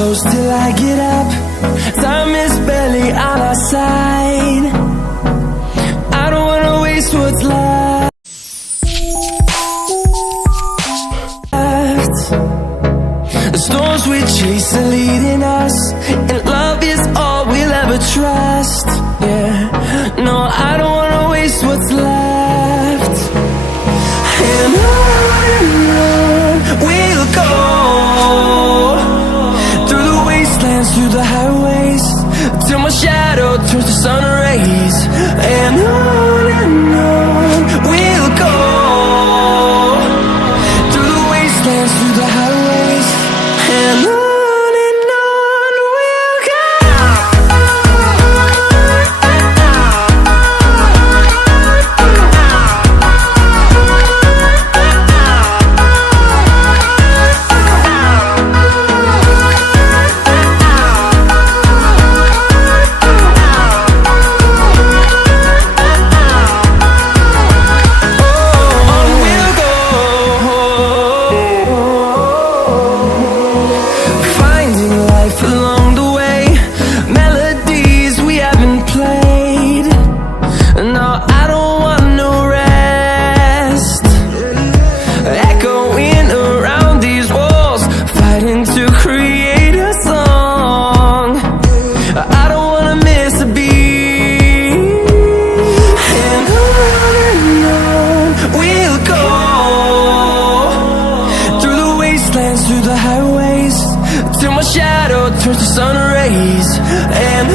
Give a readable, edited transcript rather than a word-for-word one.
close till I get up. Time is barely on our side. I don't wanna waste what's left. The storms we chase are leading us, and love is all we'll ever trust. Yeah, no, I don't wanna waste what's left. And on we'll go, through the wastelands, through the highways, till my shadow turns to sun rays. And on we'll go, through the wastelands, through the highways, and on we'll go. Through the highways, till my shadow turns to sun rays. And